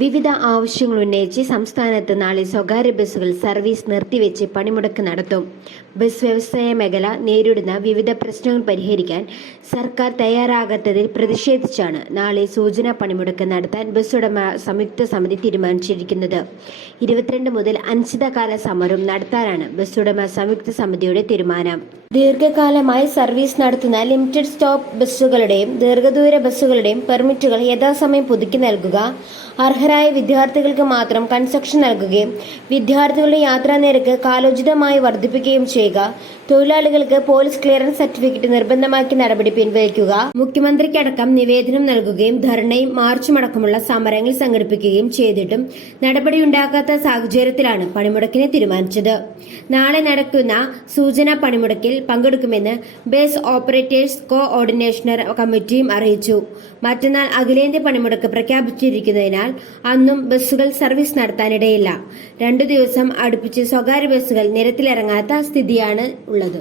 വിവിധ ആവശ്യങ്ങൾ ഉന്നയിച്ച് സംസ്ഥാനത്ത് നാളെ സ്വകാര്യ ബസ്സുകൾ സർവീസ് നിർത്തിവെച്ച് പണിമുടക്ക് നടത്തും. ബസ് വ്യവസായ മേഖല നേരിടുന്ന വിവിധ പ്രശ്നങ്ങൾ പരിഹരിക്കാൻ സർക്കാർ തയ്യാറാകാത്തതിൽ പ്രതിഷേധിച്ചാണ് നാളെ സൂചനാ പണിമുടക്ക് നടത്താൻ ബസ് ഉടമ സംയുക്ത സമിതി തീരുമാനിച്ചിരിക്കുന്നത്. 22 മുതൽ അനിശ്ചിതകാല സമരം നടത്താനാണ് ബസ് ഉടമ സംയുക്ത സമിതിയുടെ തീരുമാനം. ദീർഘകാലമായി സർവീസ് നടത്തുന്ന ലിമിറ്റഡ് സ്റ്റോപ്പ് ബസ്സുകളുടെയും ദീർഘദൂര ബസ്സുകളുടെയും പെർമിറ്റുകൾ യഥാസമയം പുതുക്കി നൽകുക, അർഹരായ വിദ്യാർത്ഥികൾക്ക് മാത്രം കൺസെഷൻ നൽകുകയും വിദ്യാർത്ഥികളുടെ യാത്രാ നിരക്ക് കാലോചിതമായി വർദ്ധിപ്പിക്കുകയും ചെയ്യുക, തൊഴിലാളികൾക്ക് പോലീസ് ക്ലിയറൻസ് സർട്ടിഫിക്കറ്റ് നിർബന്ധമാക്കി നടപടി പിൻവലിക്കുക, മുഖ്യമന്ത്രിക്കടക്കം നിവേദനം നൽകുകയും ധർണയും മാർച്ചും അടക്കമുള്ള സമരങ്ങൾ സംഘടിപ്പിക്കുകയും ചെയ്തിട്ടും നടപടിയുണ്ടാക്കാത്ത സാഹചര്യത്തിലാണ് പണിമുടക്കിനെ തീരുമാനിച്ചത്. നാളെ നടക്കുന്ന സൂചനാ പണിമുടക്കിൽ പങ്കെടുക്കുമെന്ന് ബസ് ഓപ്പറേറ്റേഴ്സ് കോഓർഡിനേഷൻ കമ്മിറ്റിയും അറിയിച്ചു. മറ്റന്നാൾ അഖിലേന്ത്യാ പണിമുടക്ക് പ്രഖ്യാപിച്ചിരിക്കുന്നതിനാൽ അന്നും ബസ്സുകൾ സർവീസ് നടത്താനിടയില്ല. 2 ദിവസം അടുപ്പിച്ച് സ്വകാര്യ ബസ്സുകൾ നിരത്തിലിറങ്ങാത്ത സ്ഥിതിയാണ് ഉള്ളത്.